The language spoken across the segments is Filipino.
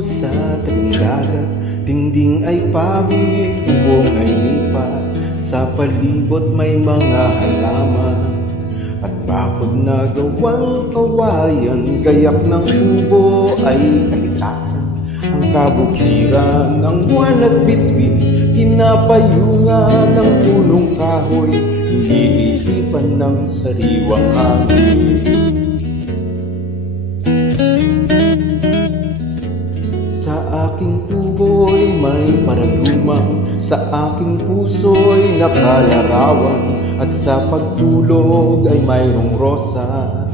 sa tabing dagat, dingding ay pabig, bubong ay lipat. Sa palibot may mga halaman at bakod na gawang kawayan. Gayak ng kubo ay kalikasan, ang kabukiran ng buwan at bituin. Pinapayungan ng punong kahoy, iniihipan ng sariwang hangin. Sa aking kubo'y may paralumang, sa aking puso'y nakalarawan, at sa pagtulog ay mayroong rosas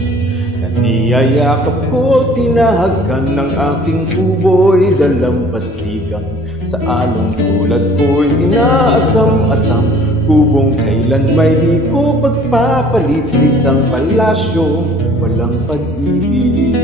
na niyayakap ko. Tinahagan ng aking kubo'y dalampasigang, sa along tulad ko'y inaasam-asam. Kubong kailan may di ko pagpapalit, sa isang palasyo walang pag-ibig.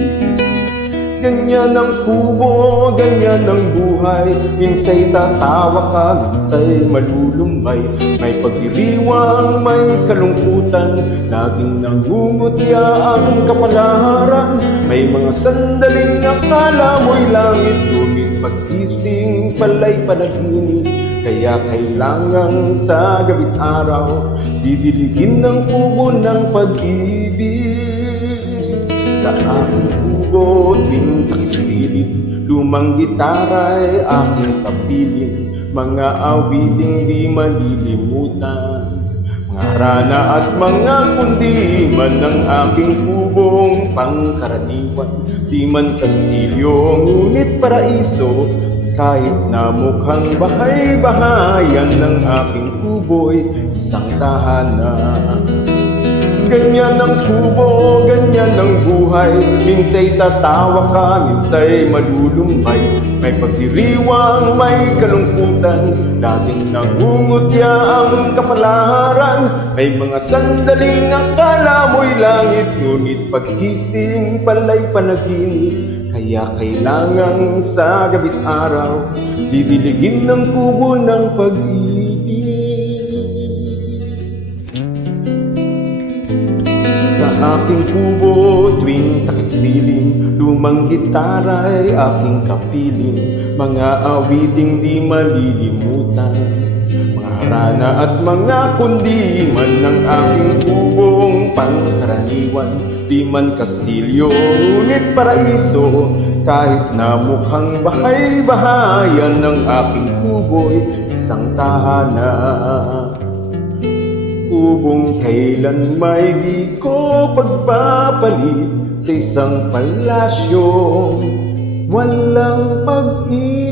Ganyan ang kubo, ganyan ang buhay. Minsa'y tatawa ka, minsa'y malulumbay. May pagdiriwang, may kalungkutan, laging nangungutya ang kapalaran. May mga sandaling akala mo'y langit, ngunit pag-gising pala'y panaginip. Kaya kailangan sa gabi't araw, didiligin ng kubo ng pag-ibig. Sa aking kubo tuwing takip-silim, lumang gitara'y aking kapiling. Mga awiting di malilimutan, mga rana at mga kundiman ng aking kubong pangkaraniwan. Di man kastilyo, ngunit paraiso, kahit na mukhang bahay-bahayan ng aking kubo'y isang tahanan. Ganyan ang kubo, ganyan ang buhay. Minsa'y tatawa ka, minsa'y malulumbay. May pagdiriwang, may kalungkutan, laging nangungutya ang kapalaran. May mga sandaling akala mo'y langit, ngunit paggising pala'y panaginip. Kaya kailangan sa gabi't araw, didiligin ng kubo ng pag-ibig. Sa aking kubo tuwing takip-silim, lumang gitara'y aking kapiling. Mga awiting di malilimutan, mga rana at mga kundiman ng aking kubong pangkaraniwan. Di man kastilyo, ngunit paraiso, kahit na mukhang bahay-bahayan ng aking kubo'y isang tahanan. Kubong kailan may di ko pagpapalit, sa isang palasyo walang pag-ibig.